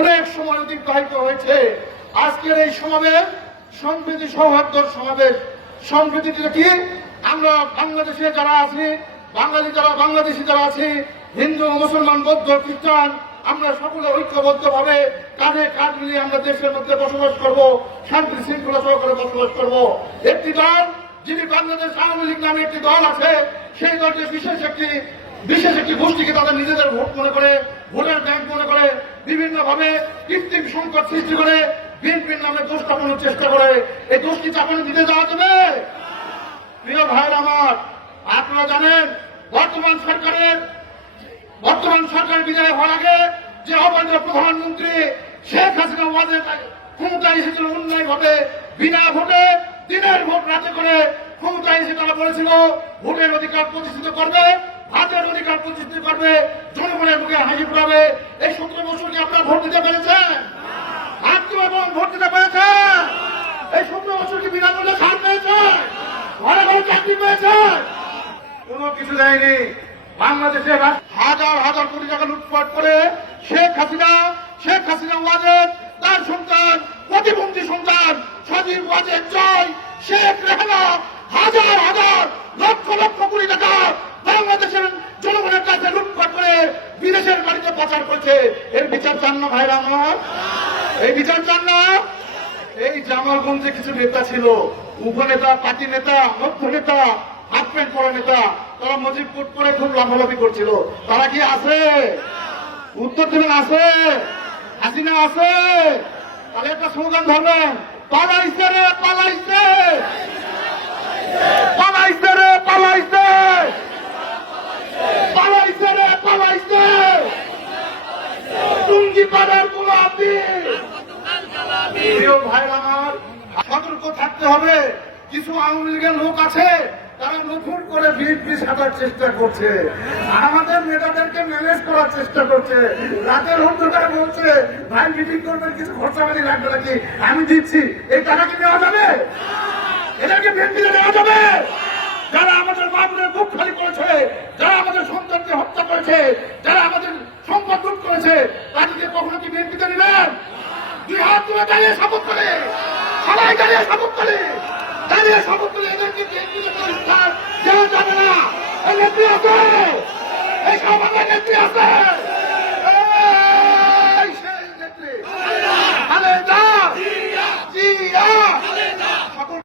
অনেক সময় অতিবাহিত হয়েছে। আজকের এই সমাবেশ সম্প্রীতি সৌহার্দ্যর সমাবেশ। সম্প্রীতিটা কি? আমরা বাংলাদেশে যারা আছি, বাঙালি যারা, বাংলাদেশি যারা আছি, হিন্দু, মুসলমান, বৌদ্ধ, খ্রিস্টান, আমরা সকলে ঐক্যবদ্ধ ভাবে কাঁধে কাঁধ মিলিয়ে আমরা দেশের মধ্যে বসবাস করব, শান্তি শৃঙ্খলা সহকারে বসবাস করব। একটি দল, যিনি বাংলাদেশ আওয়ামী লীগ নামে একটি দল আছে, সেই দলটি বিশেষ একটি বিশেষ একটি গোষ্ঠীকে তাদের নিজেদের ভোট মনে করে, ভোটের ব্যাংক মনে করে বিভিন্ন ভাবে কৃত্রিম সংকট সৃষ্টি করে বিএনপির নামে দোষ চাপানোর চেষ্টা করে। এই দোষটি চাপানো দিতে যাওয়া যাবে? প্রিয় ভাইয়ের আমার, আপনারা জানেন, বর্তমান সরকারের বর্তমান সরকার বিদায় হওয়ার আগে যে অবৈধ প্রধানমন্ত্রী শেখ হাসিনা ওয়াজে ক্ষমতায় এসেছিল উন্নয়ন ঘটে বিনা ভোটে দিনের ভোট রাতে করে ক্ষমতায় এসে তারা বলেছিল, ভোটের অধিকার প্রতিষ্ঠিত করবে। ভাতের অধিকার প্রতিষ্ঠিত করবে জনগণের মুখে হাসি ফুটাবে। এই সতেরো বছর কি আপনারা ভোট দিতে এবং ভোট দিতে পেরেছেন? এই বিনামূল্যে খাট পেয়েছে ঘরে ঘরে চাকরি পেয়েছে কোনো কিছু রাষ্ট্র- হাজার হাজার কোটি টাকা লুটপাট করে শেখ শেখ তার সন্তান, প্রতিবন্ধী সন্তান সজীব ওয়াজেদ জয় শেখ রেহানা, হাজার হাজার লক্ষ লক্ষ কোটি টাকা বাংলাদেশের জনগণের কাছে লুটপাট করে বিদেশের বাড়িতে পাচার করছে। এর বিচার চান না ভাইরা আমার? এই বিচার চান না? এই জামালগঞ্জে কিছু নেতা ছিল। উপনেতা, পার্টি নেতা, মধ্য নেতা হাফ প্যান্ট পরা নেতা, তারা মজিবপুর করে খুব লাফালাফি করছিল। তারা কি আছে? উত্তর দিবেন আছে? হাসিনা আছে? তাহলে একটা স্লোগান ধরবেন, পালাইছে রে পালাইছে পালাইছে রে পালাইছে পালাইছে রে পালাইছে টুঙ্গি পাড়ার গোলাপি প্রিয় ভাই আমার, সতর্ক থাকতে হবে। কিছু আওয়ামী লীগের লোক আছে, তারা নতুন করে বিএনপি সাজার চেষ্টা করছে। আমাদের নেতাদেরকে ম্যানেজ করার চেষ্টা করছে। রাতের অন্ধকারে বলছে, ভাই মিটিং করবেন, কিছু খরচাপাতি লাগবে নাকি? আমি দিচ্ছি। এই টাকা কি নেওয়া যাবে? এদেরকে বিএনপিতে নেওয়া যাবে? যারা আমাদের বাবুরের বুক খালি করেছে, যারা আমাদের সন্তানকে হত্যা করেছে, যারা আমাদের সম্পদ লুট করেছে, তাদেরকে কখনো কি বিএনপিতে হাত তুলে দাঁড়িয়ে সাপোর্ট করে, সবাই দাঁড়িয়ে সাপোর্ট করে দাঁড়িয়ে সাপোর্ট করে এদেরকে দেওয়া যাবে না। নেত্রী আছে এই সমাজের নেত্রী আছে।